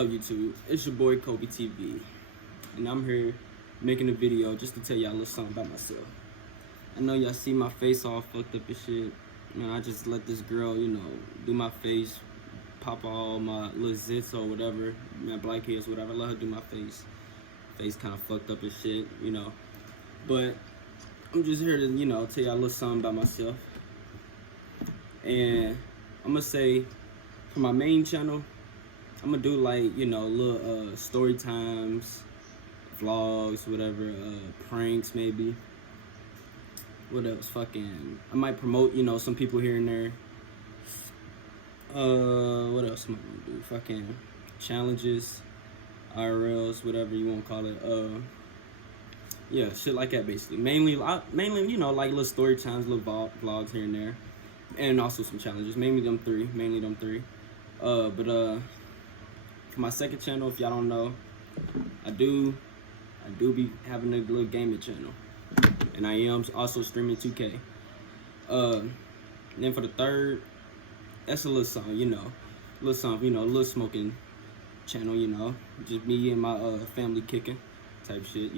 up, YouTube? It's your boy Colbi TV, and I'm here making a video just to tell y'all a little something about myself. I know y'all see my face all fucked up and shit. Man, I just let this girl, do my face, pop all my little zits or whatever, my blackheads, whatever. I let her do my face. Face kind of fucked up and shit, But I'm just here to, tell y'all a little something about myself. And I'm gonna say, for my main channel, I'm gonna do like, little story times, vlogs, whatever, pranks maybe. What else? I might promote, some people here and there. What else am I gonna do? Challenges, IRLs, whatever you wanna call it. Yeah, shit like that basically. Mainly, like little story times, little vlogs here and there. And also some challenges, mainly them three. But for my second channel, if y'all don't know, I do be having a little gaming channel, and I am also streaming 2K. Then for the third, that's a little something, a little smoking channel, just me and my family kicking type shit,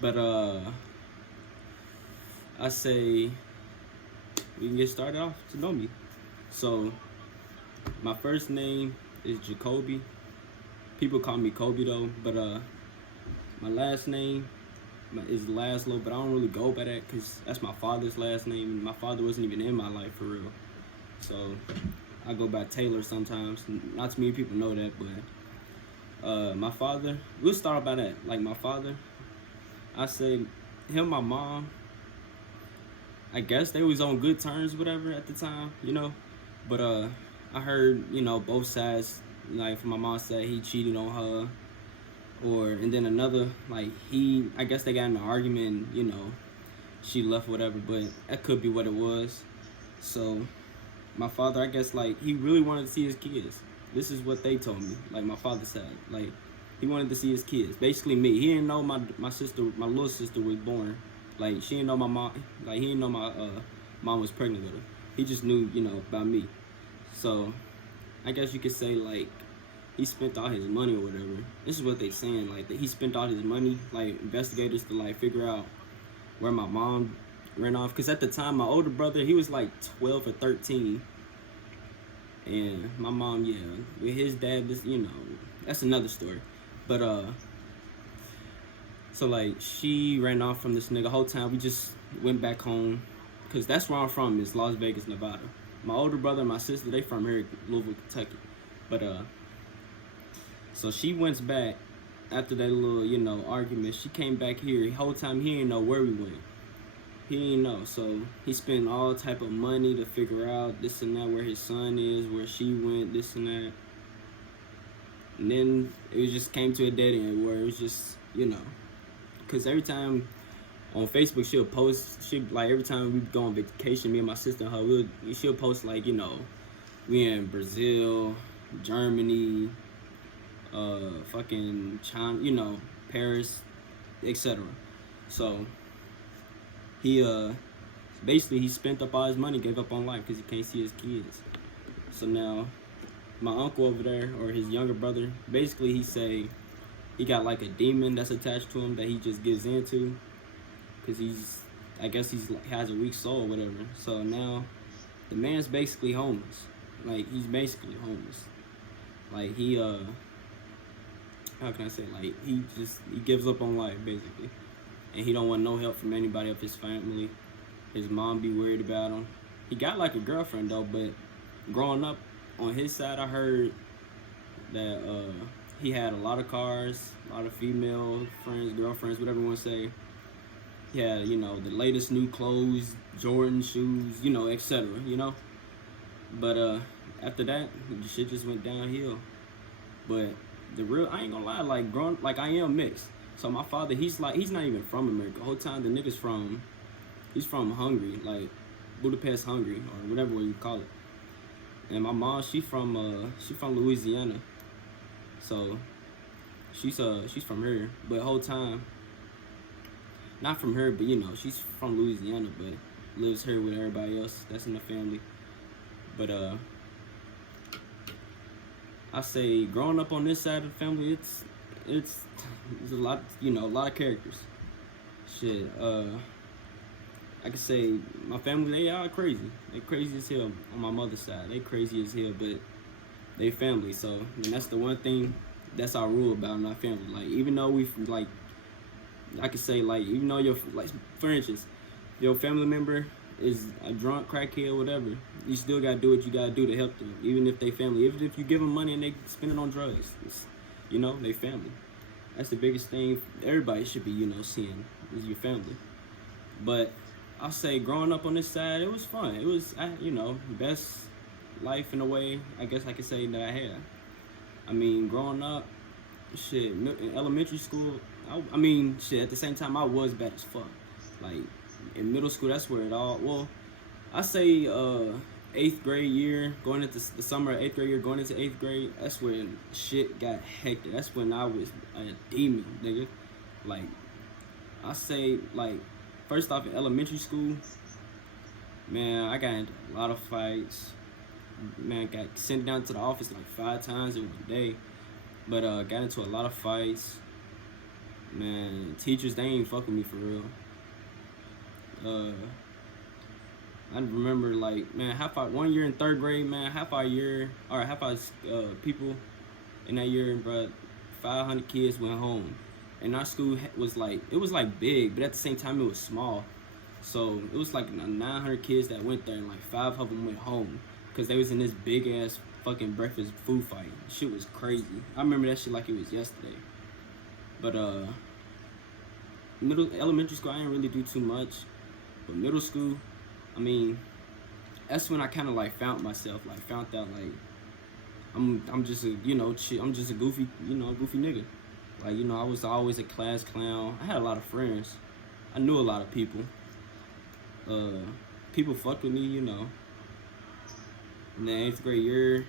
But I say we can get started off to know me. So my first name is Jacoby. People call me Colby though, but my last name is Laszlo, but I don't really go by that because that's my father's last name. My father wasn't even in my life for real, so I go by Taylor sometimes. Not too many people know that, but my father, we'll start by that. Like my father, I say him, my mom, I guess they was on good terms, whatever, at the time, But I heard, both sides. Like from my mom's side, he cheated on her, and then another, like I guess they got in an argument, and, she left, whatever. But that could be what it was. So my father, I guess, like he really wanted to see his kids. This is what they told me. Like my father said, like he wanted to see his kids. Basically me. He didn't know my little sister was born. Like she didn't know my mom. Like he didn't know my mom was pregnant with her. He just knew, about me. So I guess you could say like he spent all his money or whatever. This is what they saying, like that he spent all his money, like investigators, to like figure out where my mom ran off. Cause at the time my older brother, he was like 12 or 13, and my mom, yeah, with his dad, this, that's another story. But so like she ran off from this nigga. Whole time we just went back home, cause that's where I'm from, is Las Vegas, Nevada. My older brother and my sister, they from here, Louisville, Kentucky. But so she went back after that little, argument. She came back here. The whole time he didn't know where we went. He didn't know. So he spent all type of money to figure out this and that, where his son is, where she went, this and that. And then it just came to a dead end where it was just, because every time on Facebook she'll post, like every time we go on vacation, me and my sister and her, she'll post like, we in Brazil, Germany, China, Paris, etc. So he basically he spent up all his money, gave up on life because he can't see his kids. So now my uncle over there, or his younger brother, basically he say he got like a demon that's attached to him that he just gives into, because I guess he has a weak soul or whatever. So now the man's basically homeless. Like he's basically homeless. Like he how can I say, like he gives up on life basically, and he don't want no help from anybody of his family. His mom be worried about him. He got like a girlfriend though, but growing up on his side, I heard that he had a lot of cars, a lot of female friends, girlfriends, whatever you want to say. He had, the latest new clothes, Jordan shoes, etc. But after that, the shit just went downhill. But I ain't gonna lie, like I am mixed. So my father, he's not even from America. The whole time the nigga's he's from Hungary, like Budapest, Hungary, or whatever you call it. And my mom, she from Louisiana. So she's from here. But whole time, not from her, but she's from Louisiana, but lives here with everybody else that's in the family. But I say growing up on this side of the family, it's a lot, a lot of characters. Shit, I can say my family, they are crazy. They crazy as hell on my mother's side. They crazy as hell, but they family. So, and that's the one thing that's our rule about in our family. Like, even though we like, I could say like, even though your like, for instance, your family member is a drunk, crackhead, whatever, you still gotta do what you gotta do to help them. Even if they family, even if you give them money and they spend it on drugs, they family. That's the biggest thing everybody should be, seeing is your family. But I'll say growing up on this side, it was fun. It was, best life in a way, I guess I could say that I had. I mean, growing up, shit, in elementary school, I mean, shit, at the same time, I was bad as fuck. Like, in middle school, that's where it all, well, I say 8th grade year, going into the summer of 8th grade year, going into 8th grade, that's when shit got hectic. That's when I was a demon, nigga. Like, I say, like, first off in elementary school, man, I got into a lot of fights. Man, got sent down to the office like 5 times in one day. But got into a lot of fights. Man, teachers, they ain't fucking me for real. I remember like, man, one year in 3rd grade, man, half our people in that year, bro, 500 kids went home. And our school was like, it was like big, but at the same time it was small. So it was like 900 kids that went there, and like 5 of them went home because they was in this big ass fucking breakfast food fight. Shit was crazy. I remember that shit like it was yesterday. But elementary school, I didn't really do too much. But middle school, I mean, that's when I kind of like found myself, like found out like I'm just a I'm just a goofy nigga. Like, I was always a class clown. I had a lot of friends. I knew a lot of people. People fucked with me, In the 8th grade year,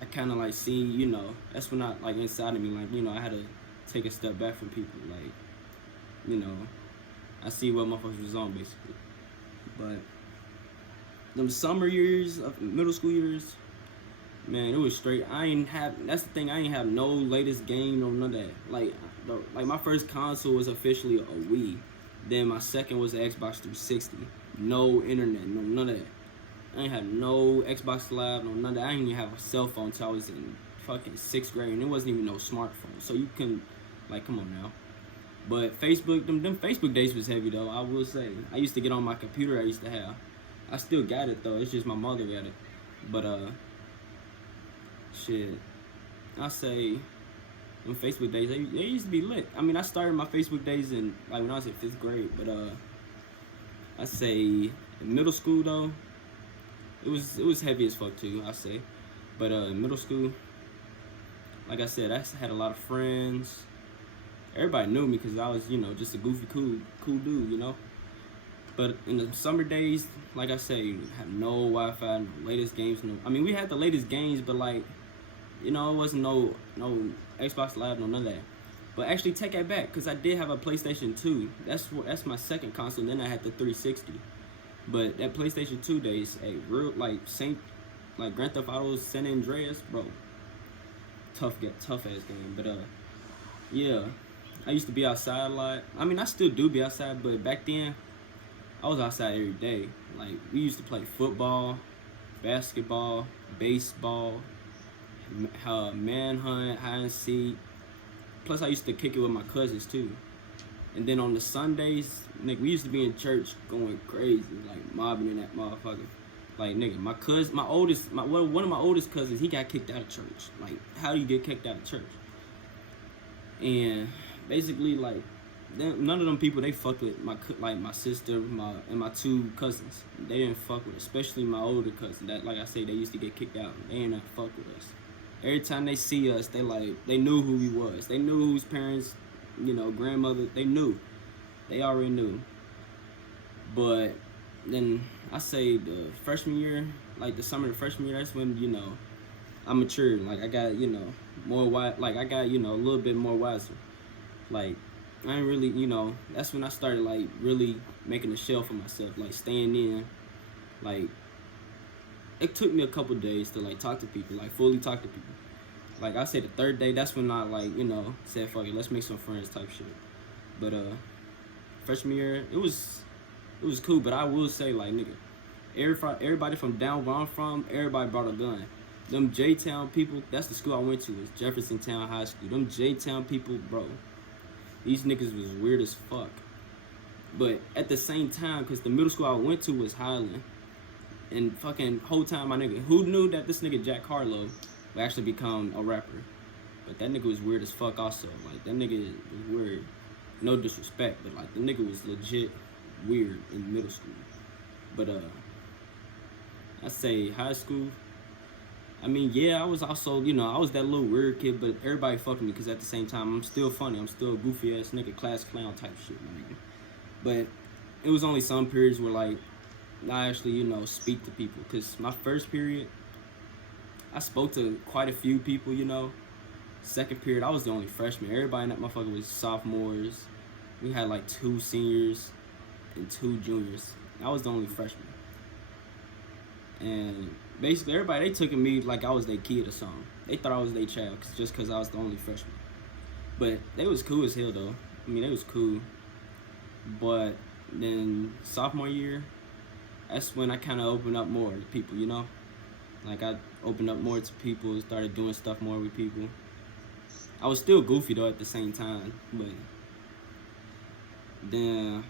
I kind of like seen, that's when I, like, inside of me, like, I had to take a step back from people. Like, I see what motherfuckers was on, basically. But them summer years, of middle school years, man, it was straight. That's the thing, I ain't have no latest game, no none of that. Like my first console was officially a Wii. Then my second was the Xbox 360. No internet, no none of that. I ain't have no Xbox Live, no none of that. I didn't even have a cell phone until I was in fucking 6th grade, and it wasn't even no smartphone. So you can, like, come on now. But Facebook, them Facebook days was heavy though, I will say. I used to get on my computer I used to have. I still got it though, it's just my mother got it. But shit, I say them Facebook days, they used to be lit. I mean, I started my Facebook days in like when I was in 5th grade, but I say in middle school though, it was heavy as fuck too, I say. But in middle school, like I said, I had a lot of friends. Everybody knew me because I was, just a goofy, cool dude, But in the summer days, like I say, had no Wi-Fi, no latest games. I mean, we had the latest games, but like, it wasn't no Xbox Live, no none of that. But actually, take that back, because I did have a PlayStation 2. That's my second console. Then I had the 360. But that PlayStation 2 days, real like Grand Theft Auto San Andreas, bro. Tough ass game. But yeah, I used to be outside a lot. I mean, I still do be outside, but back then, I was outside every day. Like, we used to play football, basketball, baseball, manhunt, hide and seek. Plus, I used to kick it with my cousins too. And then on the Sundays, nigga, we used to be in church going crazy, like mobbing in that motherfucker. Like, nigga, one of my oldest cousins, he got kicked out of church. Like, how do you get kicked out of church? And basically, like, none of them people, they fucked with my sister, and my 2 cousins. They didn't fuck with us, especially my older cousin. That, like I say, they used to get kicked out. They ain't fuck with us. Every time they see us, they knew who we was. They knew whose parents, grandmother, they knew. They already knew. But then I say the freshman year, like the summer of the freshman year, that's when, I matured. Like, I got, more wise, like I got, a little bit more wiser. Like, I ain't really, that's when I started, like, really making a shell for myself, like, staying in. Like, it took me a couple days to, like, talk to people, like, fully talk to people. like I say the third day, that's when I like, you know, said fuck it, let's make some friends type shit. But freshman year, it was cool. But I will say like nigga, everybody from down where I'm from, everybody brought a gun. Them J-Town people, that's the school I went to, is Jefferson Town High School. Them J-Town people, bro, these niggas was weird as fuck. But at the same time, because the middle school I went to was Highland, and fucking whole time my nigga, who knew that this nigga Jack Harlow would actually become a rapper? But that nigga was weird as fuck also. Like, that nigga was weird. No disrespect, but like, the nigga was legit weird in middle school. But I say high school, I mean, yeah, I was also, you know, I was that little weird kid, but everybody fucking me because at the same time, I'm still funny. I'm still a goofy ass nigga, class clown type shit, my nigga. But it was only some periods where, like, I actually, you know, speak to people. Because my first period, I spoke to quite a few people, you know. Second period, I was the only freshman. Everybody in that motherfucker was sophomores. We had, like, 2 seniors and 2 juniors. I was the only freshman. And basically, everybody, they took me like I was their kid or something. They thought I was their child just because I was the only freshman. But they was cool as hell, though. I mean, they was cool. But then sophomore year, that's when I kind of opened up more to people, you know? Like, I opened up more to people, started doing stuff more with people. I was still goofy, though, at the same time. But then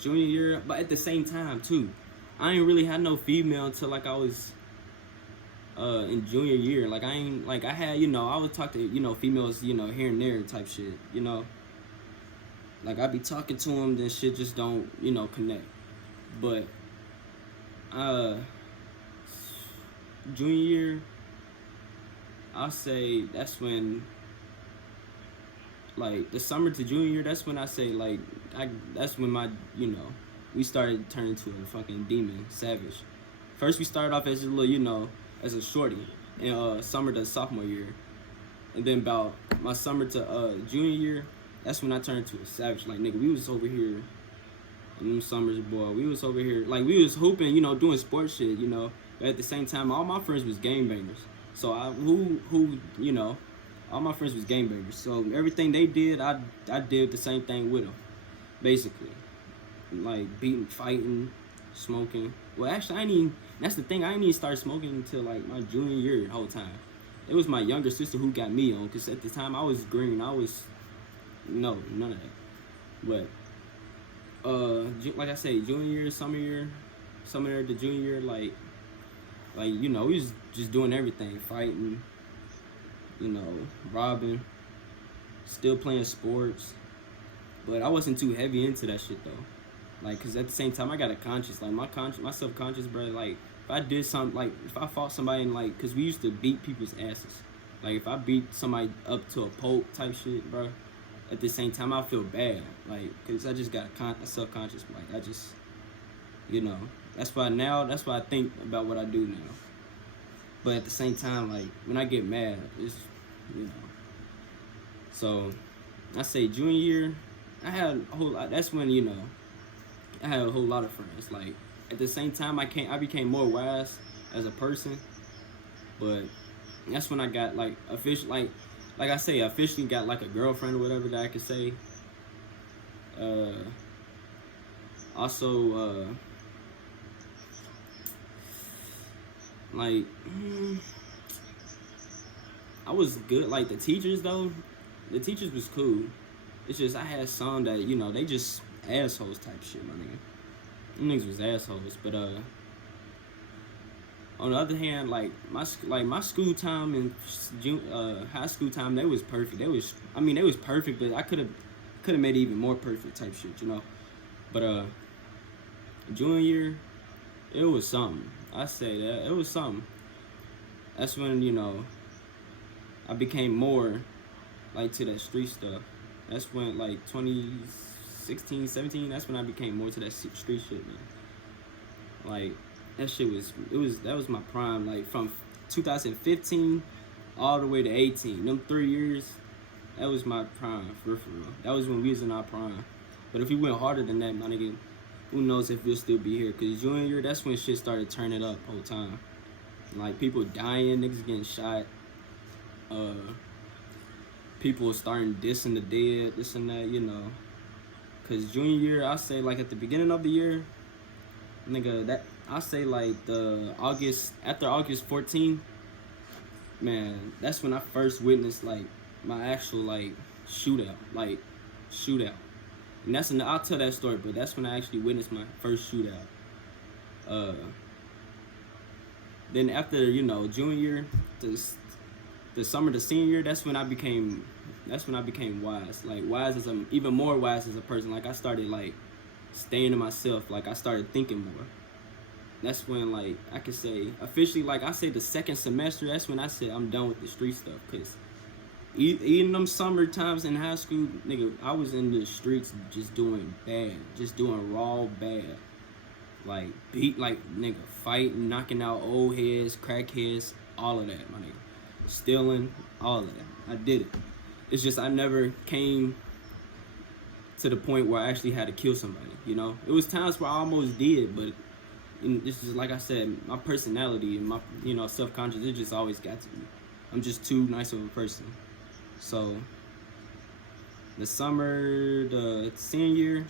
junior year, but at the same time, too, I ain't really had no female until, like, I was in junior year. Like, I had, you know, I would talk to, you know, females, you know, here and there type shit, you know? Like, I be talking to them, then shit just don't, you know, connect. But, junior year, I'll say that's when, like, the summer to junior year, that's when I say, like, that's when my, you know, we started turning to a fucking demon, savage. First, we started off as a little, you know, as a shorty, in summer to sophomore year. And then about my summer to junior year, that's when I turned to a savage. Like, nigga, we was over here in them summers, boy. We was over here, like, we was hooping, you know, doing sports shit, you know. But at the same time, all my friends was game bangers. So, you know, all my friends was game bangers. So, everything they did, I did the same thing with them, basically. Like, beating, fighting, smoking. Well, actually, that's the thing, I didn't even start smoking until, like, my junior year the whole time. It was my younger sister who got me on, because at the time, I was green. No, none of that. But like I say, junior year, summer to junior year, like you know, we was just doing everything, fighting, you know, robbing, still playing sports. But I wasn't too heavy into that shit though, like, cause at the same time I got a conscience, like my subconscious, bro. Like, if I did something, like if I fought somebody, and like, cause we used to beat people's asses. Like, if I beat somebody up to a pulp type shit, bro. At the same time, I feel bad, like, cause I just got a self-conscious, like, I just, you know, that's why I think about what I do now. But at the same time, like, when I get mad, it's, you know. So, I say junior year, I had a whole lot, that's when, you know, I had a whole lot of friends. Like, at the same time, I became more wise as a person, but that's when I got, like, official, like I say, I officially got like a girlfriend or whatever that I could say. Also, like, I was good. Like, the teachers though, the teachers was cool. It's just I had some that, you know, they just assholes type shit, my nigga. Them niggas was assholes, but on the other hand, like my school time and high school time, they was perfect. They was perfect, but I could have made it even more perfect type shit, you know. But junior year, it was something. I say that it was something. That's when, you know, I became more like to that street stuff. That's when, like, 2016, 17. That's when I became more to that street shit, man. Like, that shit that was my prime, like, from 2015 all the way to 18. Them 3 years, that was my prime, for real. That was when we was in our prime. But if we went harder than that, my nigga, who knows if we'll still be here. Because junior year, that's when shit started turning up whole time. Like people dying, niggas getting shot. Uh, People starting dissing the dead, this and that, you know. Cause junior year, I say like at the beginning of the year, nigga, that I say like the after August 14th, man, that's when I first witnessed like my actual like shootout, shootout. And I'll tell that story, but that's when I actually witnessed my first shootout. Uh, then after, you know, junior year, the summer to senior year, that's when I became wise. Like even more wise as a person. Like I started like staying to myself. Like I started thinking more. That's when like I could say officially, like I say the second semester, that's when I said I'm done with the street stuff. Cause even them summer times in high school, nigga, I was in the streets just doing bad, just doing raw bad. Like nigga, fighting, knocking out old heads, crackheads, all of that, my nigga. Stealing, all of that. I did it. It's just I never came to the point where I actually had to kill somebody, you know? It was times where I almost did, but this is, like I said, my personality and my, you know, self-conscious, it just always got to me. I'm just too nice of a person. So, the summer, the senior year,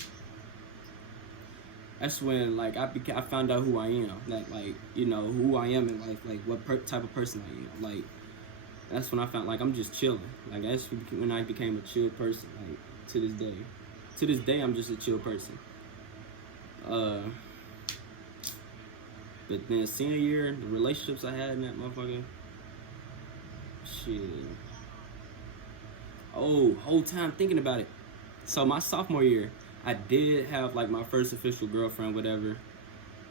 that's when, like, I found out who I am. That, like, you know, who I am in life, like, what type of person I am. Like, that's when I found, like, I'm just chilling. Like, that's when I became a chill person, like, to this day. To this day, I'm just a chill person. But then senior year, the relationships I had in that motherfucker, shit. Oh, whole time thinking about it. So my sophomore year, I did have, like, my first official girlfriend, whatever.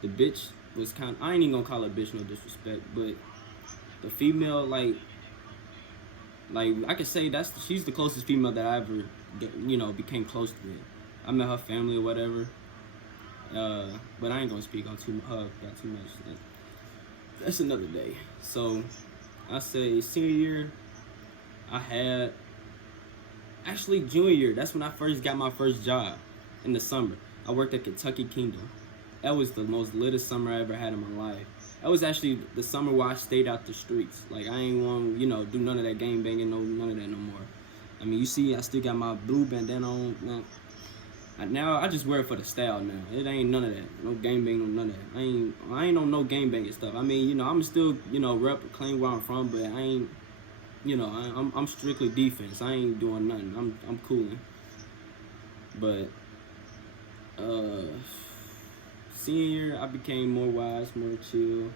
The bitch was I ain't even gonna call her bitch, no disrespect, but the female, like I could say she's the closest female that I ever, you know, became close with. I met her family or whatever, but I ain't gonna speak on too much. That's another day. So I say senior year, I had actually junior year. That's when I first got my first job in the summer. I worked at Kentucky Kingdom. That was the most litest summer I ever had in my life. That was actually the summer where I stayed out the streets. Like, I ain't want to, you know, do none of that gang banging, none of that no more. I mean, you see, I still got my blue bandana on. Man. Now, I just wear it for the style now. It ain't none of that. No gang banging, none of that. I ain't on no gang banging stuff. I mean, you know, I'm still, you know, rep, claim where I'm from, but I ain't, you know, I'm strictly defense. I ain't doing nothing. I'm cooling. But, senior year, I became more wise, more chill.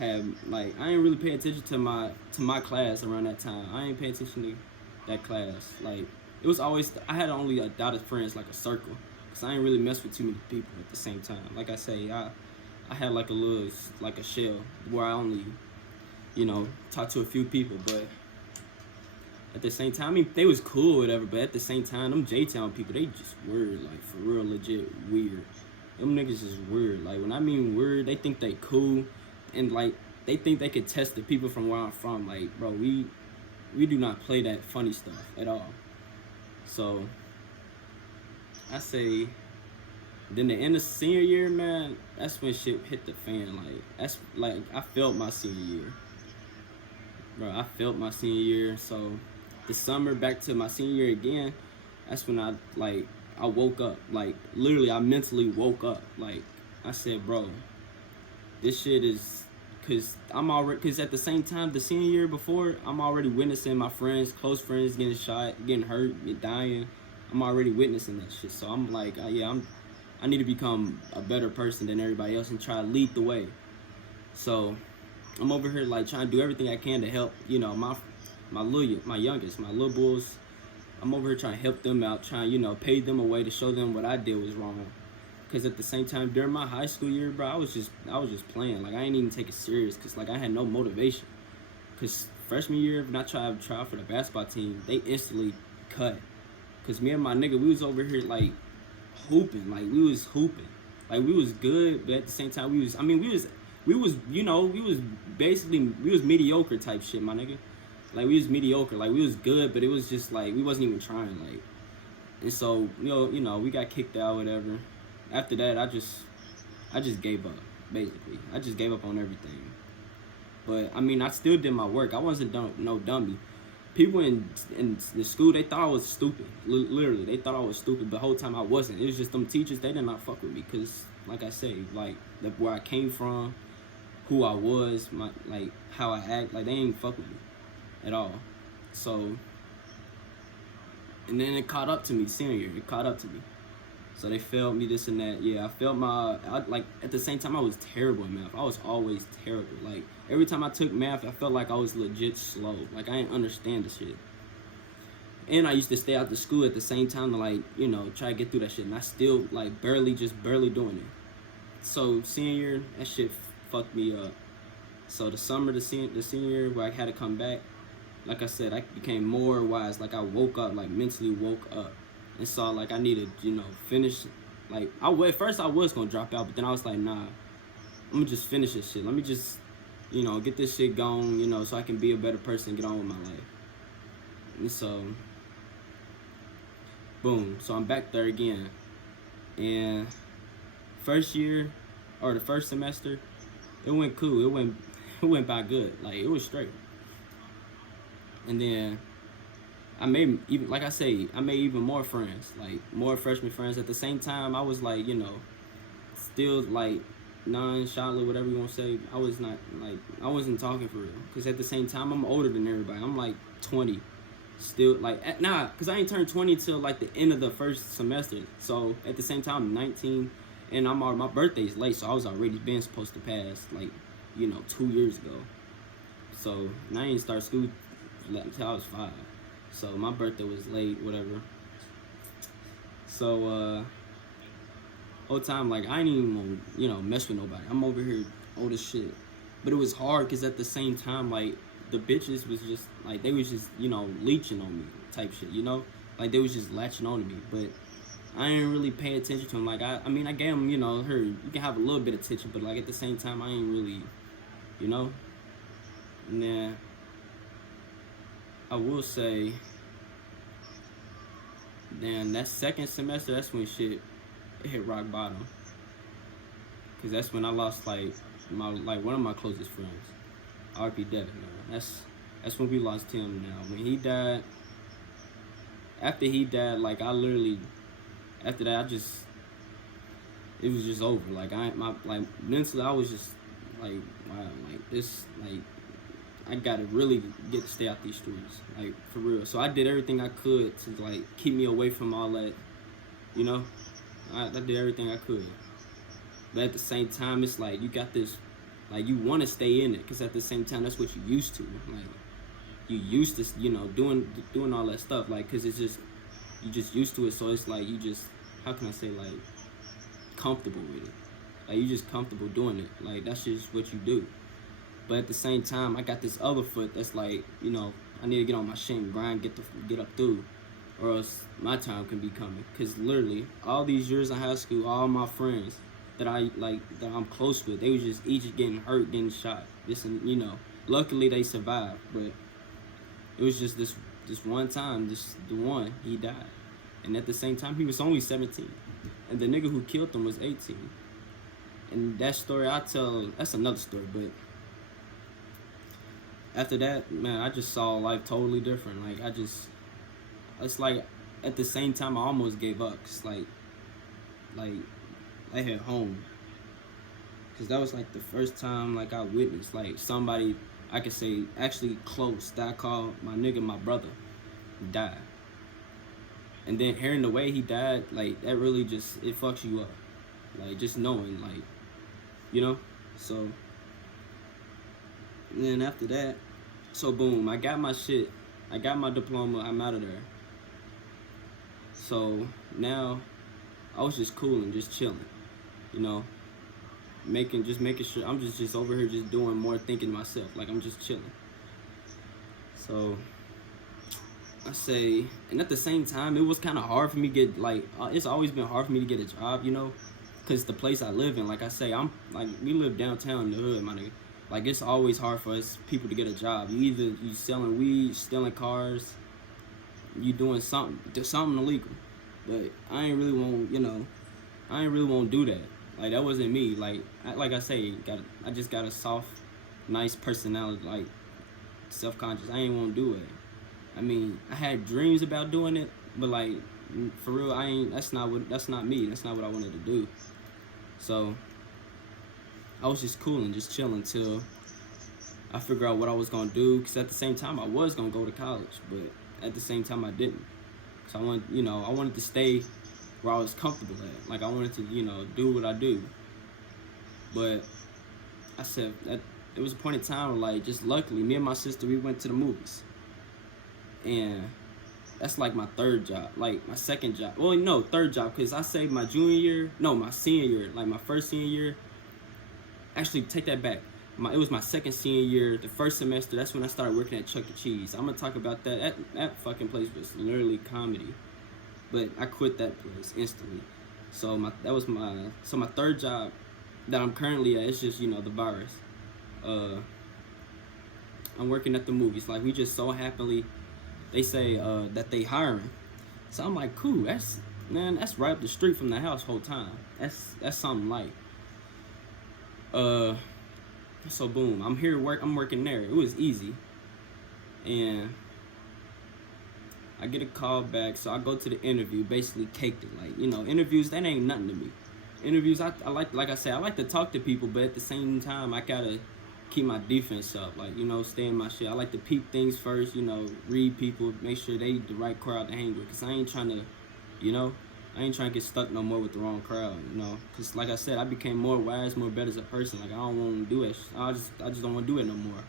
I ain't really pay attention to my class around that time. I ain't pay attention to that class. Like, it was always, I had only a dotted friends, like a circle, cause I ain't really mess with too many people at the same time. Like I say, I had like a shell where I only, you know, talked to a few people, but at the same time, I mean, they was cool or whatever, but at the same time, them J-Town people, they just weird, like, for real, legit weird. Them niggas is weird. Like, when I mean weird, they think they cool, and, like, they think they could test the people from where I'm from. Like, bro, we do not play that funny stuff at all. So, I say, then the end of senior year, man, that's when shit hit the fan. Like, I felt my senior year. Bro, I felt my senior year, so the summer back to my senior year again, that's when I woke up. Like, literally, I mentally woke up. Like, I said, bro, this shit is, cause at the same time, the senior year before, I'm already witnessing my friends, close friends getting shot, getting hurt, dying. I'm already witnessing that shit. So I'm like, I need to become a better person than everybody else and try to lead the way. So I'm over here like trying to do everything I can to help, you know, my youngest, my little boys. I'm over here trying to help them out, trying, you know, pay them a way to show them what I did was wrong. Cause at the same time, during my high school year, bro, I was just playing. Like, I ain't even take it serious, cause like I had no motivation. Cause freshman year, when I tried for the basketball team, they instantly cut. Cause me and my nigga, we was over here like hooping, like we was good, but at the same time, we was mediocre type shit, my nigga. Like, we was mediocre, like we was good, but it was just like we wasn't even trying, like. And so, you know, we got kicked out, whatever. After that, I just gave up, basically. I just gave up on everything. But I mean, I still did my work. I wasn't no dummy. People in the school, they thought I was stupid. Literally, they thought I was stupid. But the whole time I wasn't. It was just them teachers, they did not fuck with me. Because, like I say, like, where I came from, who I was, like, how I act, like, they ain't fuck with me at all. So, and then it caught up to me senior year. It caught up to me. So they failed me, this and that. Yeah, I felt like, at the same time, I was terrible in math. I was always terrible. Like, every time I took math, I felt like I was legit slow. Like, I didn't understand the shit. And I used to stay out the school at the same time to, like, you know, try to get through that shit. And I still, like, barely doing it. So, senior year, that shit fucked me up. So, the summer, the senior year, where I had to come back, like I said, I became more wise. Like, I woke up, like, mentally woke up. And saw, like, I needed, you know, finish. Like, at first I was going to drop out, but then I was like, nah, I'm going to just finish this shit. Let me just, you know, get this shit going, you know, so I can be a better person and get on with my life. And so, boom. So I'm back there again. And first year, or the first semester, it went cool. It went by good. Like, it was straight. And then I made even more friends, like more freshman friends. At the same time, I was like, you know, still like nonchalant, whatever you want to say. I wasn't talking for real. Cause at the same time, I'm older than everybody. I'm like 20, still like cause I ain't turned 20 till like the end of the first semester. So at the same time, I'm 19, and my birthday's late, so I was already been supposed to pass, like, you know, 2 years ago. So and I didn't start school until I was 5. So my birthday was late, whatever. So whole time, like, I ain't even want, you know, mess with nobody. I'm over here old as shit. But it was hard because at the same time, like, the bitches was just like, they was just, you know, leeching on me type shit, you know? Like, they was just latching on to me. But I didn't really pay attention to them. Like, I mean, I gave them, you know, you can have a little bit of attention, but like at the same time, I ain't really, you know? And then I will say, then that second semester, that's when shit, it hit rock bottom. Cause that's when I lost like one of my closest friends, RP Devin. That's when we lost him. Now when he died, after he died, like after that, it was just over. Like mentally, I was just like, wow, like this, like, I gotta really stay out these streets, like, for real. So I did everything I could to, like, keep me away from all that, you know? I did everything I could. But at the same time, it's like, you got this, like, you want to stay in it, because at the same time, that's what you used to. Like, you used to, you know, doing all that stuff, like, because it's just, you just used to it, so it's like, you just, how can I say, like, comfortable with it. Like, you just comfortable doing it. Like, that's just what you do. But at the same time, I got this other foot that's like, you know, I need to get on my shit and grind, get up through, or else my time can be coming. Cause literally, all these years in high school, all my friends that I'm close with, they was just each getting hurt, getting shot. You know, luckily they survived, but it was just this one time, the one, he died, and at the same time, he was only 17, and the nigga who killed him was 18. And that story I tell, that's another story, but after that, man, I just saw life totally different. Like, it's like, at the same time, I almost gave up. Cause like I had home. Cause that was like the first time, like, I witnessed, like, somebody, I could say, actually close, that I called my nigga, my brother, died. And then hearing the way he died, like, that really just, it fucks you up. Like, just knowing, like, you know? So, and then after that, so boom, I got my shit. I got my diploma. I'm out of there. So now, I was just cooling, just chilling, you know, making sure I'm just over here, just doing more thinking myself. Like, I'm just chilling. So I say, and at the same time, it was kind of hard for me to get, like, it's always been hard for me to get a job, you know, because the place I live in, like I say, we live downtown in the hood, my nigga. Like, it's always hard for us people to get a job. You selling weed, stealing cars, you doing something illegal. But I ain't really want, you know, I ain't really want to do that. Like, that wasn't me. Like I say, I just got a soft nice personality, like self-conscious. I ain't want to do it. I mean, I had dreams about doing it, but like for real, I ain't. That's not me. That's not what I wanted to do. So I was just cool and just chilling until I figured out what I was gonna do. Cause at the same time, I was gonna go to college, but at the same time, I didn't. So I wanted to stay where I was comfortable at. Like I wanted to, do what I do. But I said that it was a point in time where, like, just luckily, me and my sister, we went to the movies. And that's like my third job, like my second job. Well, no, third job, because I saved my my senior year, like my first senior year. Actually, take that back. It was my second senior year, the first semester. That's when I started working at Chuck E. Cheese. I'm gonna talk about that. That fucking place was literally comedy, but I quit that place instantly. So my third job that I'm currently at, it's just the virus. I'm working at the movies. Like we just so happily, they say that they hiring. So I'm like, cool. That's right up the street from the house whole time. That's something like. So boom, I'm here to work. I'm working there. It was easy, and I get a call back. So I go to the interview. Basically, caked it. Like interviews that ain't nothing to me. Interviews, I like I said, I like to talk to people, but at the same time, I gotta keep my defense up. Like stay in my shit. I like to peep things first. Read people, make sure they the right crowd to hang with. Cause I ain't trying to, I ain't trying to get stuck no more with the wrong crowd, Because like I said, I became more wise, more better as a person. Like, I don't want to do it. I just don't want to do it no more.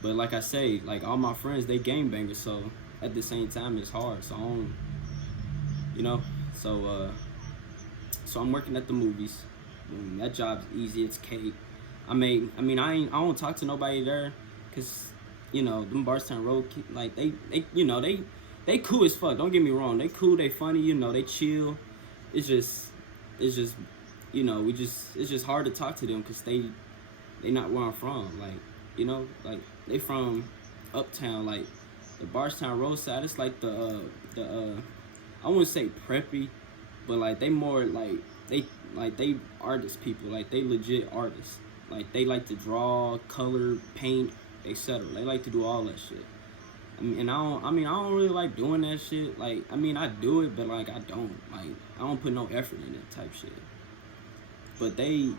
But like I say, like, all my friends, they game bangers. So, at the same time, it's hard. So, I don't, So, I'm working at the movies. That job's easy. It's cake. I don't talk to nobody there. Because, them Bardstown Road, like, they cool as fuck. Don't get me wrong. They cool. They funny. They chill. It's just, it's just hard to talk to them because they not where I'm from. Like they from uptown, like the Bardstown Road side. It's like the I wouldn't say preppy, but like they more like they artist people. Like they legit artists. Like they like to draw, color, paint, etc. They like to do all that shit. I don't really like doing that shit. Like, I do it, but like I don't put no effort in it type shit. But they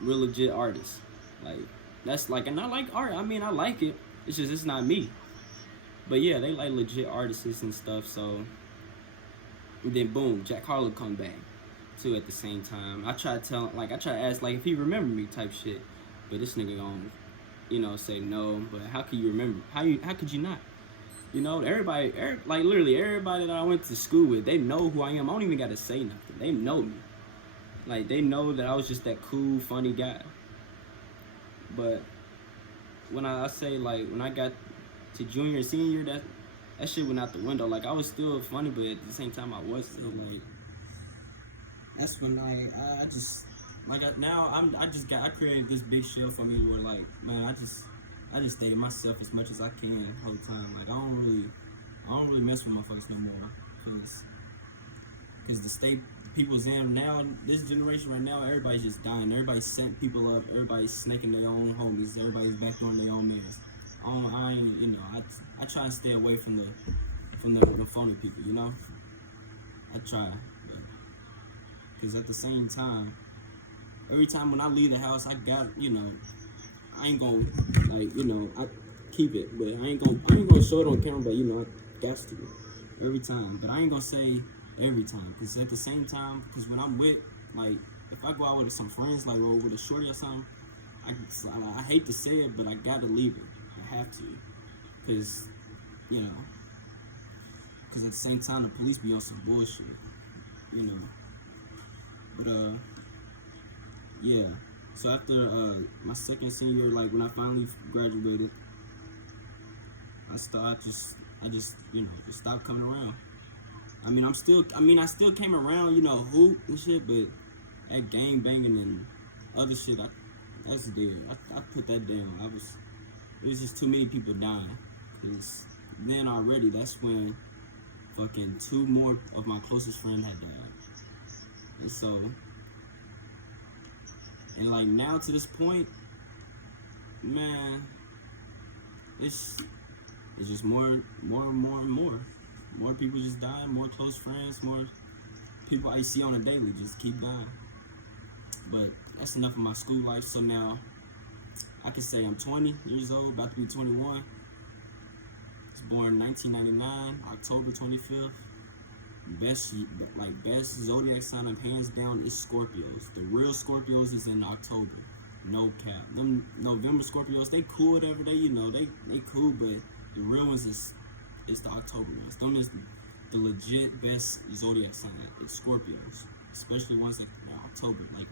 real legit artists. Like that's like, and I like art. I like it. It's just it's not me. But yeah, they like legit artists and stuff. So and then boom, Jack Harlow come back too at the same time. I try to ask like if he remember me type shit, but this nigga gone. Say no, but how can you remember? How could you not? Everybody, like literally everybody that I went to school with, they know who I am. I don't even gotta say nothing. They know me. Like they know that I was just that cool, funny guy. But when I say like when I got to junior and senior year, that shit went out the window. Like I was still funny, but at the same time I was still like. That's when I just. I created this big shell for me where like, man, I just stay to myself as much as I can the whole time. Like I don't really mess with motherfuckers no more, cause the state people's in now, this generation right now, everybody's just dying. Everybody's setting people up. Everybody's snaking their own homies. Everybody's backdooring their own mans. I try to stay away from the phony people. I try, cause at the same time. Every time when I leave the house, I got, I ain't gonna, I keep it, but I ain't gonna show it on camera, but, I got to every time. But I ain't gonna say every time, because at the same time, because when I'm with, like, if I go out with some friends, like, or with a shorty or something, I hate to say it, but I gotta leave it. I have to, because, because at the same time, the police be on some bullshit, But, yeah, so after my second senior year, like when I finally graduated, I just just stopped coming around. I still came around, hoop and shit, but that gang banging and other shit, that's dead. I put that down. It was just too many people dying, cause then already that's when fucking 2 more of my closest friends had died, and so. And like now to this point, man, it's just more. More people just dying, more close friends, more people I see on a daily just keep dying. But that's enough of my school life. So now I can say I'm 20 years old, about to be 21. I was born 1999, October 25th. Best zodiac sign of hands down is Scorpios. The real Scorpios is in October. No cap. Them November Scorpios, they cool whatever they they cool, but the real ones is the October ones. Them is the legit best zodiac sign is Scorpios, especially ones that are October. Like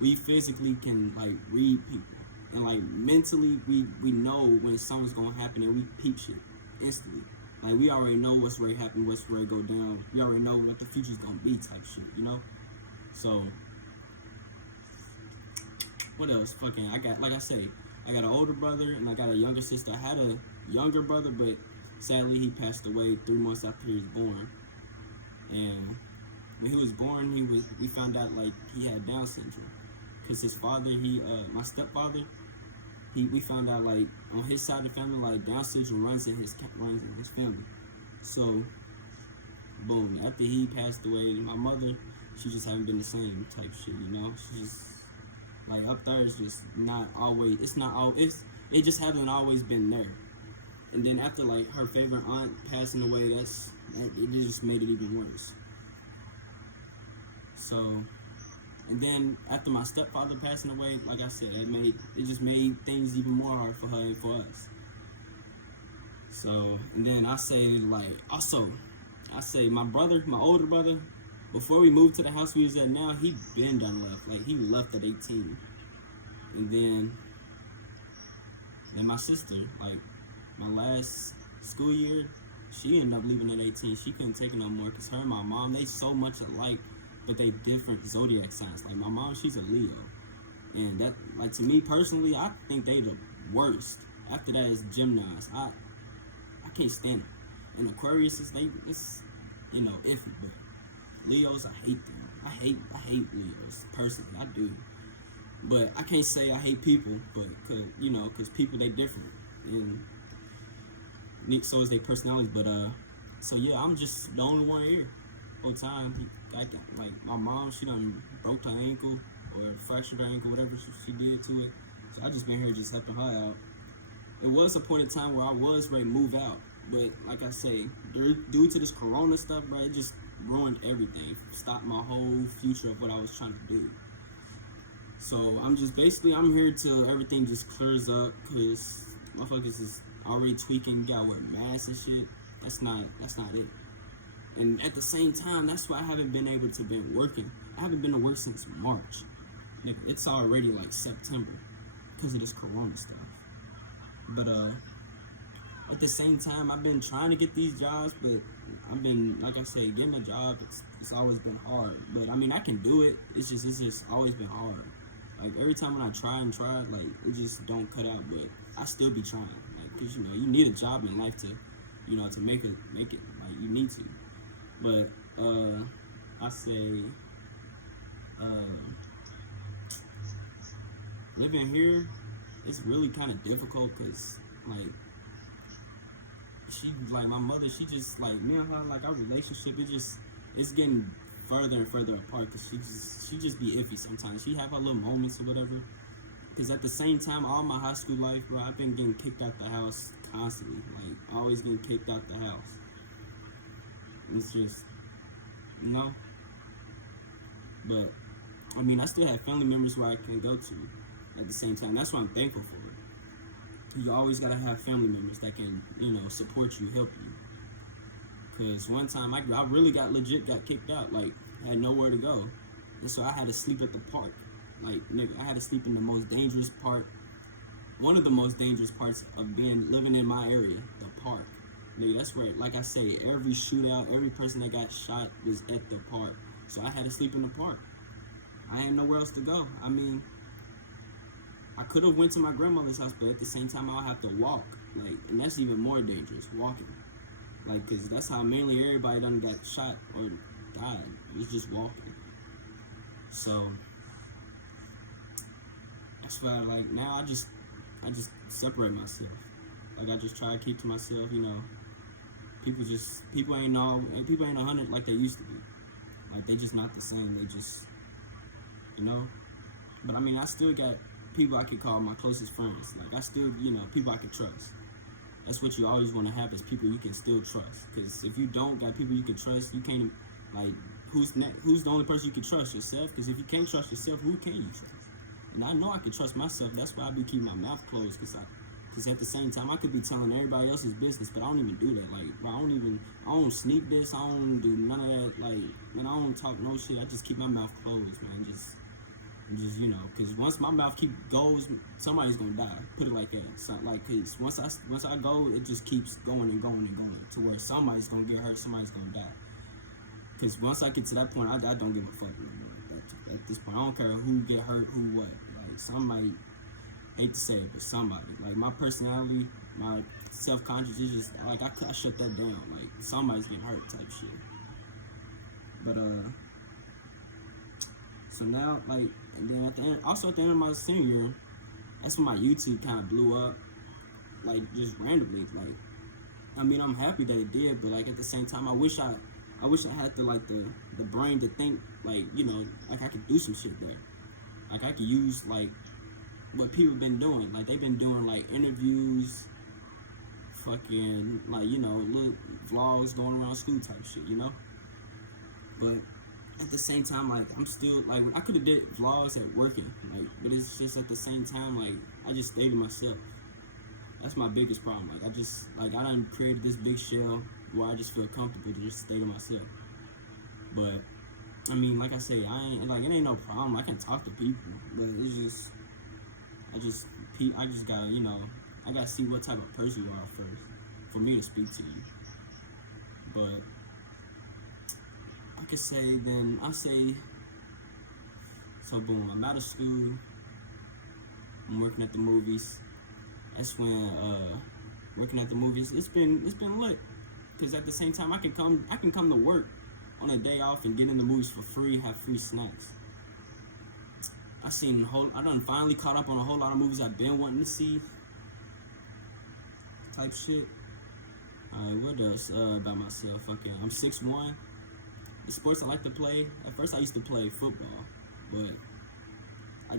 we physically can like read people, and like mentally we know when something's gonna happen, and we peep shit instantly. Like we already know what's ready to happen, what's ready to go down. We already know what the future's gonna be, type shit, So what else? I got, like I say, I got an older brother and I got a younger sister. I had a younger brother, but sadly he passed away 3 months after he was born. And when he was born, we found out like he had Down syndrome, cause his father, my stepfather, we found out like on his side of the family, like Down syndrome runs in his family. So boom, after he passed away, my mother, she just haven't been the same type shit, She just like up there is just not always. It just hasn't always been there. And then after like her favorite aunt passing away, it just made it even worse. So, and then after my stepfather passing away, like I said, it just made things even more hard for her and for us. So, and then I say my older brother, before we moved to the house we was at now, he been done left. Like he left at 18. And then my sister, like my last school year, she ended up leaving at 18. She couldn't take it no more because her and my mom, they so much alike, but they different zodiac signs. Like my mom, she's a Leo. And that, like to me personally, I think they the worst. After that is Gemini's. I can't stand it. And Aquarius is it's iffy, but Leos, I hate them. I hate Leos personally. I do, but I can't say I hate people, but cause people they different, and so is their personalities. But so yeah, I'm just the only one here whole time. I got, like my mom, she done broke her ankle or fractured her ankle, whatever she did to it. So I just been here just helping her out. It was a point in time where I was ready to move out, but like I say, due to this Corona stuff, bro, it just ruined everything. Stopped my whole future of what I was trying to do. So I'm here till everything just clears up, cause motherfuckers is already tweaking. You gotta wear masks and shit. That's not it. And at the same time, that's why I haven't been able to be working. I haven't been to work since March. Nigga, it's already like September because of this Corona stuff. But at the same time, I've been trying to get these jobs, but I've been, like I say, getting a job, it's always been hard. But I mean, I can do it. It's just always been hard. Like every time when I try, like it just don't cut out. But I still be trying, like, cause you need a job in life to, to make it. Like you need to. But I say, living here, it's really kind of difficult, cause like my mother, she just like me and her, like our relationship, it's getting further and further apart, because she just be iffy sometimes. She have her little moments or whatever, because at the same time, all my high school life, bro, I've been getting kicked out the house constantly, like always getting kicked out the house. It's just, but I mean, I still have family members where I can go to at the same time. That's what I'm thankful for. You always gotta have family members that can, support you, help you. Cause one time I really got kicked out, like I had nowhere to go, and so I had to sleep at the park. Like nigga, I had to sleep in the most dangerous part, one of the most dangerous parts of living in my area, the park. Nigga, that's where, like I say, every shootout, every person that got shot was at the park. So I had to sleep in the park. I had nowhere else to go. I mean, I could have went to my grandmother's house, but at the same time, I'll have to walk. Like, and that's even more dangerous, walking. Like, cause that's how mainly everybody done got shot or died. It's just walking. So that's why, like, now I just separate myself. Like I just try to keep to myself. You know, people ain't 100 like they used to be. Like they just not the same. They just, you know. But I mean, I still got people I could call my closest friends. Like I still, you know, people I can trust. That's what you always want to have, is people you can still trust. Because if you don't got people you can trust, you can't, like, who's the only person you can trust? Yourself? Because if you can't trust yourself, who can you trust? And I know I can trust myself. That's why I be keeping my mouth closed. Because at the same time, I could be telling everybody else's business, but I don't even do that. Like, I don't sneak this. I don't do none of that. Like, man, I don't talk no shit. I just keep my mouth closed, man. Just you know, because once my mouth goes, somebody's gonna die. Put it like that. So, like, cause once I go, it just keeps going and going and going to where somebody's gonna get hurt, somebody's gonna die. Cause once I get to that point, I don't give a fuck anymore. At this point, I don't care who get hurt, who what. Like, somebody, hate to say it, but somebody. Like, my personality, my self-conscious is just like I shut that down. Like, somebody's getting hurt type shit. But so now, like, and then at the end of my senior year, that's when my YouTube kind of blew up, like, just randomly. Like, I mean, I'm happy that it did, but like at the same time, I wish I had the brain to think, like, you know, like I could do some shit there. Like I could use like what people been doing. Like they've been doing like interviews, fucking, like, you know, little vlogs going around school type shit, you know. But at the same time, like, I'm still, like, I could have did vlogs at working, like, but it's just at the same time, like, I just stay to myself. That's my biggest problem. Like, I done created this big shell where I just feel comfortable to just stay to myself. But, I mean, like I say, it ain't no problem. I can talk to people, but it's just, I just gotta, you know, I gotta see what type of person you are first for me to speak to you. But I could say, so boom, I'm out of school, I'm working at the movies. That's when, working at the movies, it's been lit. Cause at the same time, I can come to work on a day off and get in the movies for free, have free snacks. I done finally caught up on a whole lot of movies I've been wanting to see. Type shit. What else about myself? Okay, I'm 6'1". The sports I like to play, at first I used to play football, but I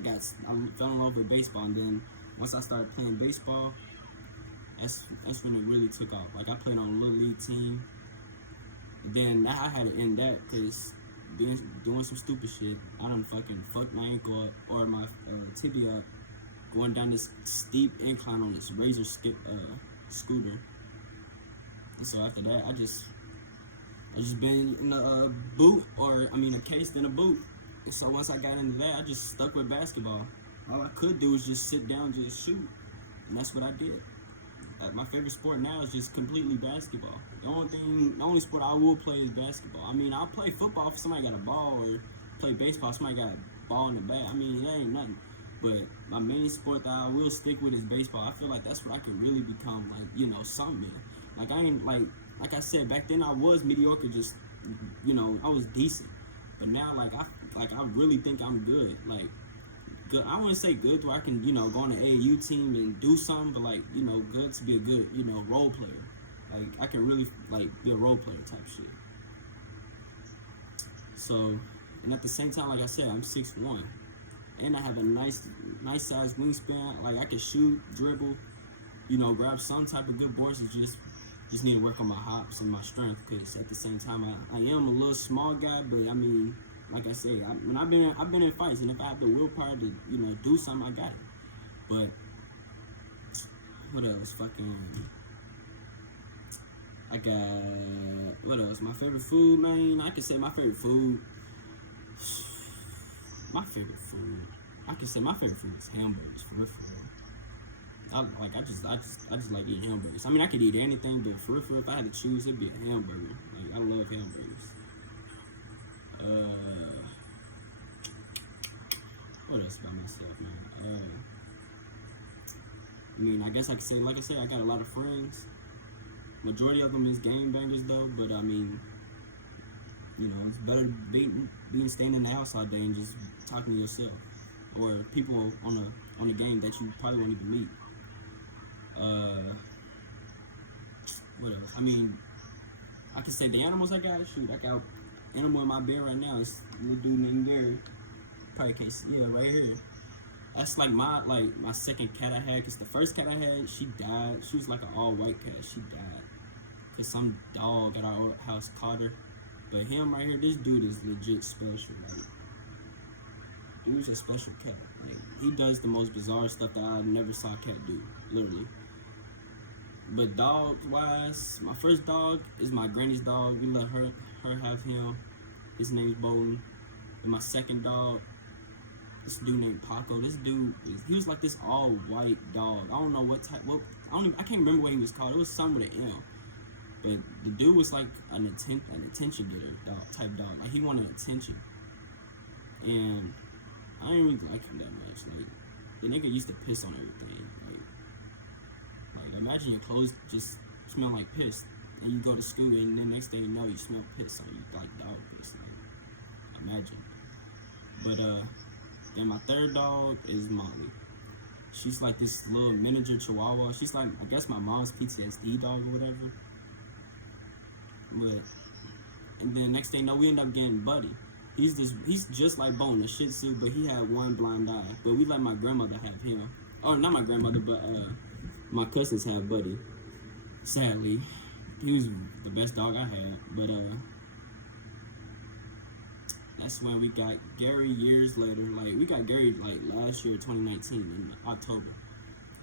fell in love with baseball, and then once I started playing baseball, that's when it really took off. Like, I played on a little league team, and then I had to end that because doing some stupid shit. I done fucking fucked my ankle up, or my tibia up, going down this steep incline on this razor scooter. And so after that, I just been in a boot, a case in a boot. And so once I got into that, I just stuck with basketball. All I could do was just sit down, just shoot, and that's what I did. My favorite sport now is just completely basketball. The only sport I will play is basketball. I mean, I'll play football if somebody got a ball, or play baseball if somebody got a ball in the bat. I mean, that ain't nothing. But my main sport that I will stick with is baseball. I feel like that's what I can really become, like, you know, something. Like, I ain't, like I said, back then I was mediocre, just, you know, I was decent. But now, I really think I'm good. Like, good. I wouldn't say good where I can, you know, go on the AAU team and do something, but, like, you know, good to be a good, you know, role player. Like, I can really, like, be a role player type shit. So, and at the same time, like I said, I'm 6'1", and I have a nice size wingspan. Like, I can shoot, dribble, you know, grab some type of good boards. Just need to work on my hops and my strength, because at the same time, I am a little small guy, but I mean, like I say, I've been in fights, and if I have the willpower to, you know, do something, I got it. But what else? I got, what else? My favorite food, man. I can say my favorite food. I can say my favorite food is hamburgers, for real. I just like eating hamburgers. I mean, I could eat anything, but for real, if I had to choose, it'd be a hamburger. Like, I love hamburgers. What else about myself, man? I mean, I guess I could say, like I said, I got a lot of friends. Majority of them is game bangers, though. But I mean, you know, it's better being staying in the house all day and just talking to yourself, or people on a game that you probably won't even meet. What else? I mean, I can say the animals I got. Shoot, I got animal in my bed right now. It's a little dude named Gary. Probably can't see. Yeah, right here. That's like my second cat I had. Cause the first cat I had, she died. She was like an all white cat. She died. Cause some dog at our old house caught her. But him right here, this dude is legit special. Like, dude's a special cat. Like, he does the most bizarre stuff that I never saw a cat do. Literally. But dog wise, my first dog is my granny's dog. We let her have him. His name's Bolton. And my second dog, this dude named Paco. This dude, he was like this all white dog. I don't know what type. I can't remember what he was called. It was something with an M. But the dude was like an attention getter type dog. Like, he wanted attention. And I didn't really like him that much. Like, the nigga used to piss on everything. Like imagine your clothes just smell like piss, and you go to school, and then next day you know you smell piss on you, like dog piss. Like, imagine. But then my third dog is Molly. She's like this little miniature chihuahua. She's like, I guess my mom's PTSD dog or whatever. But and then next thing you know, we end up getting Buddy. He's just like Bone, a Shih Tzu, but he had one blind eye. But we let my grandmother have him. Oh, not my grandmother, but my cousins had Buddy. Sadly, he was the best dog I had. But that's when we got Gary years later. Like, we got Gary like last year, 2019, in October.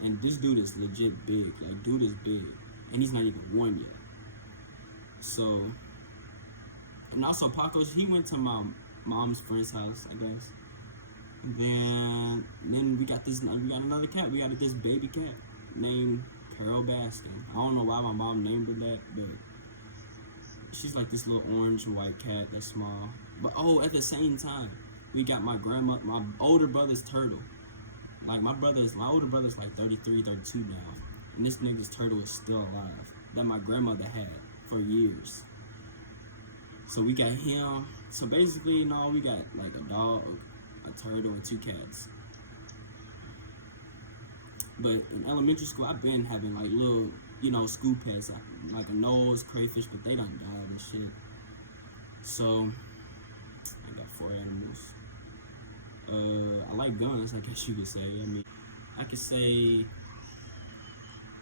And this dude is legit big. Like, dude is big, and he's not even one yet. So, and also Paco, he went to my mom's friend's house, I guess. And then we got another cat. We got this baby cat named Carol Baskin. I don't know why my mom named her that, but she's like this little orange and white cat that's small. But at the same time, we got my older brother's turtle. Like, my older brother's like 33, 32 now, and this nigga's turtle is still alive, that my grandmother had for years. So we got him. So basically, we got like a dog, a turtle, and 2 cats. But in elementary school, I've been having like little, school pets, like a nose, crayfish, but they done died and shit. So I got 4 animals. I like guns, I guess you could say. I mean, I could say,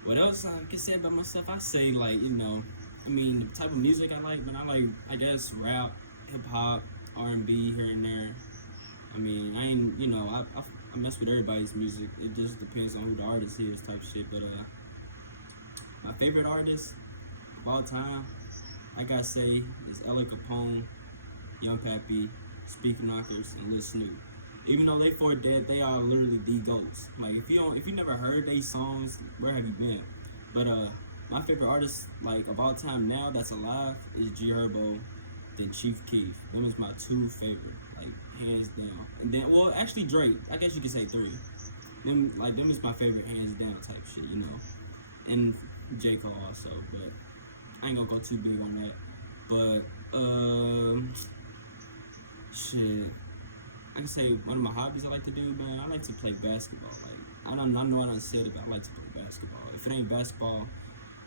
what else I could say about myself? I say, like, the type of music I like, man, I like, I guess, rap, hip-hop, R&B here and there. I mean, I ain't, I mess with everybody's music. It just depends on who the artist is type shit. But my favorite artist of all time, I gotta say, is Ella Capone, Young Pappy, Speaker Knockers, and Lil Snoop. Even though they 4 dead, they are literally the GOATs. Like, if you never heard they songs, where have you been? But my favorite artist, like, of all time now that's alive is G Herbo, then Chief Keef. Them is my 2 favorite, like, hands down. And then, well, actually Drake. I guess you could say 3. Them is my favorite hands down type shit, And J. Cole also, but I ain't gonna go too big on that. But shit, I can say one of my hobbies I like to do, man. I like to play basketball. Like, I know I done said it, but I like to play basketball. If it ain't basketball,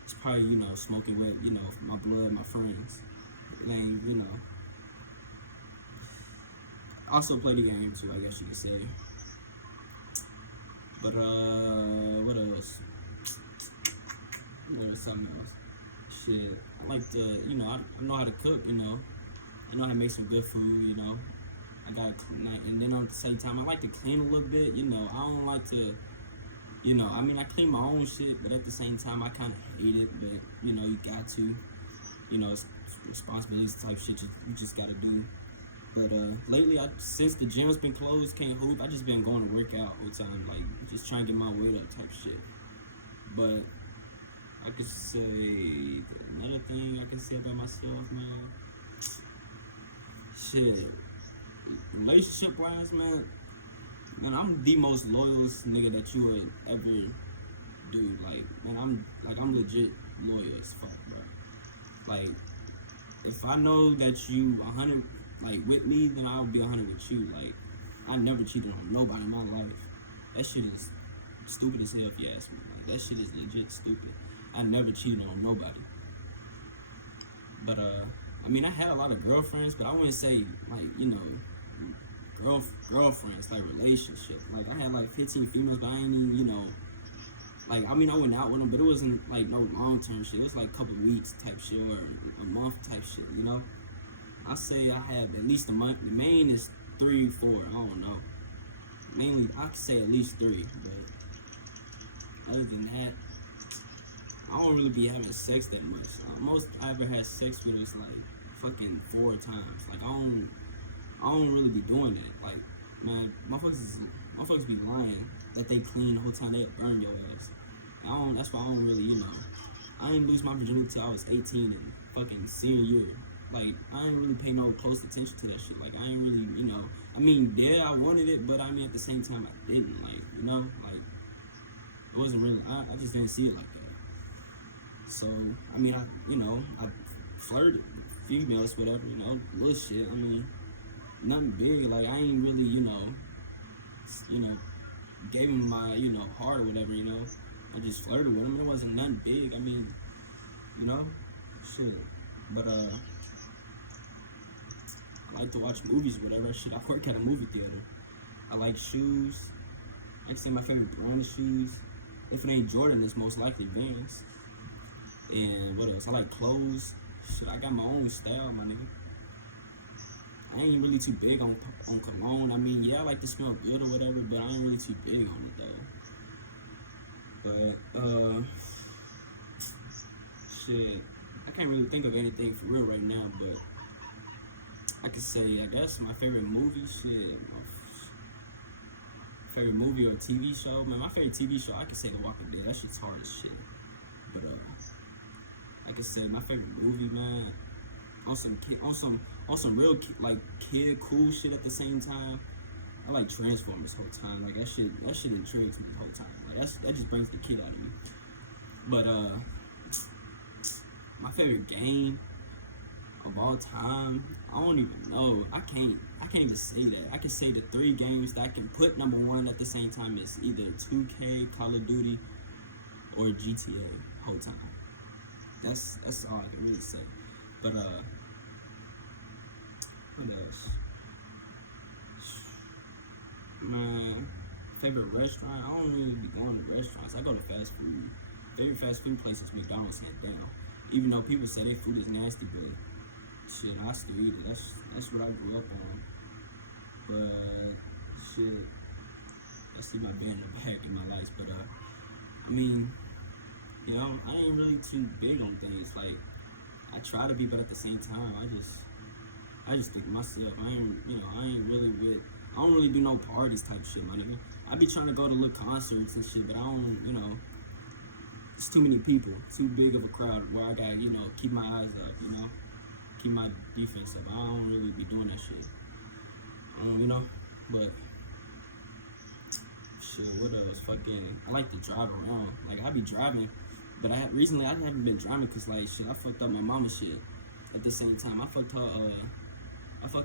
it's probably, smoking with, my blood, my friends. It ain't, also play the game too, I guess you could say. But what else? There's something else. Shit, I like to, I know how to cook, I know how to make some good food, I gotta clean, and then at the same time, I like to clean a little bit, I don't like to, I clean my own shit, but at the same time, I kind of hate it, but, you got to, it's responsibilities type shit you just gotta do. But lately, since the gym's been closed, can't hoop, I just been going to work out all the time, like, just trying to get my weight up type shit. But I could say, another thing I can say about myself, man, shit, relationship-wise, man, I'm the most loyalest nigga that you would ever do. Like, man, I'm legit loyal as fuck, bro. Like, if I know that you 100, like, with me, then I'll be 100 with you. Like, I never cheated on nobody in my life. That shit is stupid as hell if you ask me. Like, that shit is legit stupid. I never cheated on nobody. But I mean, I had a lot of girlfriends, but I wouldn't say like, you know, girlfriends, like relationship. Like, I had like 15 females, but I ain't even, you know, like, I mean, I went out with them, but it wasn't like no long-term shit. It was like a couple weeks type shit or a month type shit, you know. I say I have at least a month. The main is 3, 4. I don't know. Mainly, I could say at least 3, but other than that, I don't really be having sex that much. Most I ever had sex with was like fucking 4 times. Like, I don't really be doing that. Like, man, motherfuckers be lying that they clean the whole time. They'll burn your ass. That's why I don't really, you know. I didn't lose my virginity till I was 18 and fucking senior year. Like, I didn't really pay no close attention to that shit. Like, I ain't really, you know. I mean, yeah, I wanted it, but I mean, at the same time, I didn't. Like, you know, like, it wasn't really. I just didn't see it like that. So, I mean, I flirted with females, whatever, you know, little shit. I mean, nothing big. Like, I ain't really, you know, gave him my, you know, heart or whatever, you know. I just flirted with him. It wasn't nothing big. I mean, you know, shit. But I like to watch movies or whatever. Shit, I work at a movie theater. I like shoes. I can say my favorite brand of shoes. If it ain't Jordan, it's most likely Vans. And what else? I like clothes. Shit, I got my own style, my nigga. I ain't really too big on cologne. I mean, yeah, I like to smell good or whatever, but I ain't really too big on it though. But shit, I can't really think of anything for real right now. But I could say, I guess my favorite movie, shit, my favorite movie or TV show. Man, my favorite TV show, I could say The Walking Dead. That shit's hard as shit. But I could say my favorite movie, man, on some real kid cool shit at the same time. I like Transformers the whole time. Like, that shit intrigues me the whole time. Like, that just brings the kid out of me. But my favorite game of all time, I don't even know. I can't even say that. I can say the 3 games that I can put number 1 at the same time is either 2K, Call of Duty, or GTA whole time. That's all I can really say. But what else? My favorite restaurant, I don't really be going to restaurants. I go to fast food. Favorite fast food place is McDonald's, hands down. Even though people say their food is nasty, but shit, I still eat it. That's what I grew up on. But shit, I see my band in the back in my life. But I mean, you know, I ain't really too big on things. Like, I try to be, but at the same time, I just think myself. I don't really do no parties type shit, my nigga. I be trying to go to little concerts and shit, but I don't, you know, it's too many people, too big of a crowd where I got, you know, keep my eyes up, you know, keep my defense up. I don't really be doing that shit, you know, but shit, what else? Fucking, I like to drive around. Like, I be driving, but recently I haven't been driving because, like, shit, I fucked up my mama's shit. At the same time, I fucked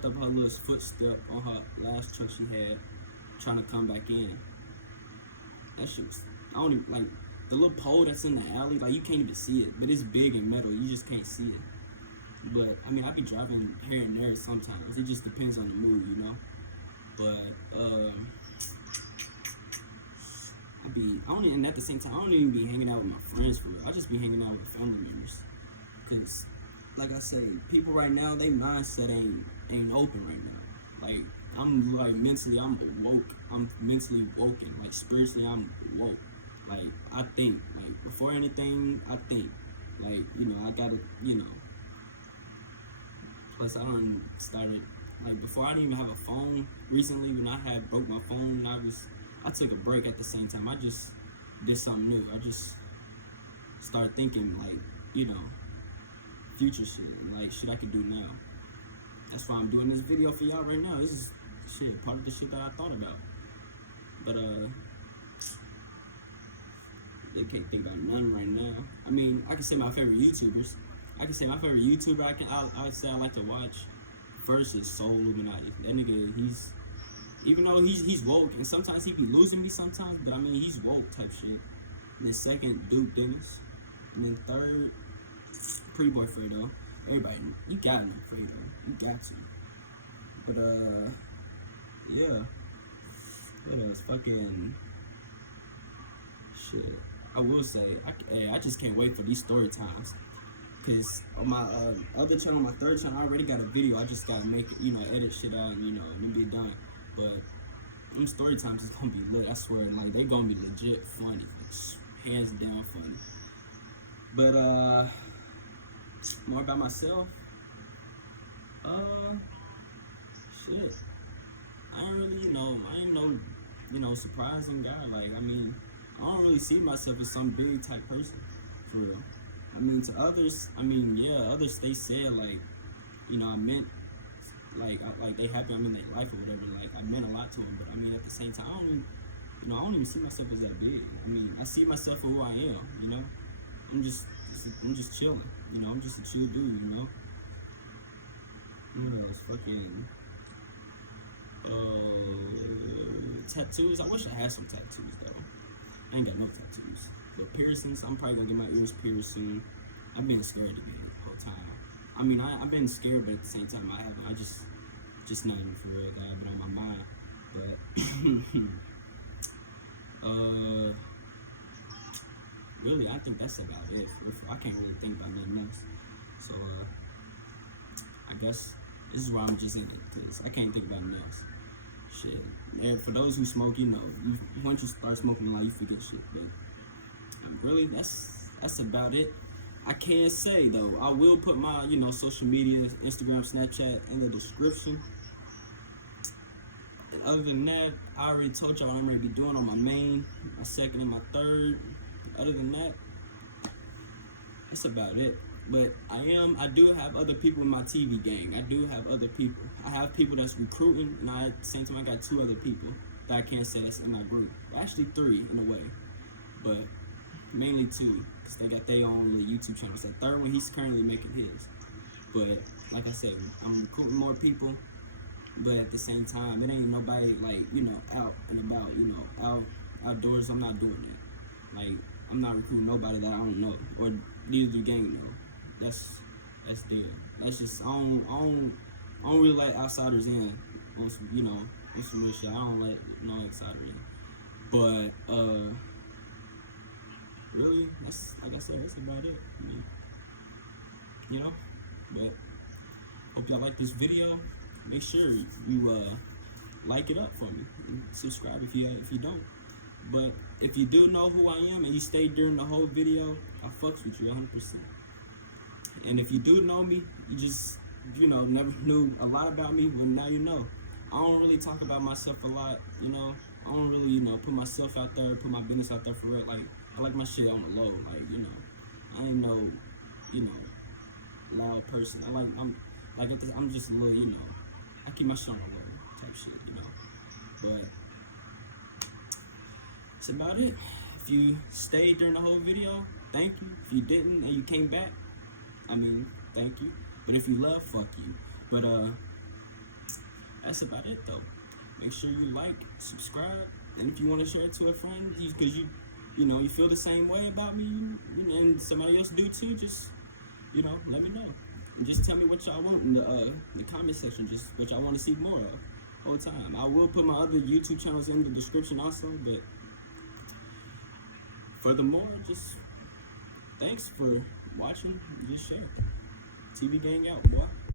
up her little footstep on her last truck she had, trying to come back in. That shit was, I don't even, like, the little pole that's in the alley, like, you can't even see it, but it's big and metal, you just can't see it. But, I mean, I be driving here and there sometimes, it just depends on the mood, you know. But, and at the same time, I don't even be hanging out with my friends for real. I just be hanging out with family members. Cause, like I say, people right now, they mindset ain't open right now. Like, I'm like mentally, I'm awoke. I'm mentally woken. Like, spiritually, I'm woke. Like, I think. Like, before anything, I think. Like, you know, I gotta, you know. Plus, I done started, like, before I didn't even have a phone. Recently, when I had broke my phone, I took a break at the same time. I just did something new. I just started thinking, like, you know, future shit and like shit I can do now. That's why I'm doing this video for y'all right now. This is shit, part of the shit that I thought about. But they can't think about none right now. I mean, I can say my favorite YouTubers. I can say my favorite YouTuber I would say I like to watch first is Soul Illuminati. That nigga, even though he's woke, and sometimes he be losing me sometimes, but I mean, he's woke type shit. And then second, Duke Dennis. And then third, Pretty Boy Fredo. Everybody, you gotta know Fredo. You got to. But, yeah. What else? Fucking shit. I will say, I just can't wait for these story times. Cause on my other channel, my third channel, I already got a video. I just gotta make it, you know, edit shit out and, you know, and be done. But them story times is gonna be lit. I swear, like they gonna be legit funny, like, hands down funny. But more about myself. Shit. I ain't really, I ain't no, surprising guy. Like, I mean, I don't really see myself as some big type person, for real. I mean, to others, I mean, yeah, others, they said, like, you know, I meant, like they happy I'm in their life or whatever, like, I meant a lot to them, but I mean, at the same time, I don't even see myself as that big. I mean, I see myself for who I am, you know? I'm just chilling, you know? I'm just a chill dude, you know? What else? Fucking, tattoos. I wish I had some tattoos, though. I ain't got no tattoos. But piercings, I'm probably gonna get my ears pierced soon. I've been scared to get it the whole time. I mean, I've been scared, but at the same time, I haven't. I just not even for real. I've been on my mind. But, really, I think that's about it. I can't really think about nothing else. So, I guess this is why I'm just in it, because I can't think about nothing else. Shit. And for those who smoke, you know, once you start smoking a lot, you forget shit. But really, that's about it. I can say though, I will put my, you know, social media, Instagram, Snapchat in the description. And other than that, I already told y'all what I'm gonna be doing on my main, my second, and my third. Other than that, that's about it. But I do have other people in my TV gang. I do have other people. I have people that's recruiting, and at the same time, I got 2 other people that I can't say that's in my group. Well, actually 3 in a way, but mainly 2, because they got their own YouTube channels. The third one, he's currently making his. But like I said, I'm recruiting more people, but at the same time, it ain't nobody, like, you know, out and about, you know, outdoors. I'm not doing that. Like, I'm not recruiting nobody that I don't know, or neither do gang know. That's deal. That's just, I don't really let outsiders in on some, you know, on some real shit. I don't let no outsider in. But really, that's, like I said, that's about it. I mean, you know, but hope y'all like this video. Make sure you like it up for me and subscribe if you don't. But if you do know who I am and you stayed during the whole video, I fucks with you 100%. And if you do know me, you just, you know, never knew a lot about me, well, now you know. I don't really talk about myself a lot, you know. I don't really, you know, put myself out there, put my business out there for real. Like, I like my shit on the low, like, you know. I ain't no, you know, loud person. I'm just a little, you know, I keep my shit on the low type shit, you know. But that's about it. If you stayed during the whole video, thank you. If you didn't and you came back, I mean, thank you. But if you love, fuck you. But that's about it though. Make sure you like, subscribe, and if you want to share it to a friend, because you know, you feel the same way about me, and somebody else do too, just, you know, let me know. And just tell me what y'all want in the comment section, just what y'all want to see more of whole time. I will put my other YouTube channels in the description also, but furthermore, just thanks for watching. Just share. TV gang out, boy.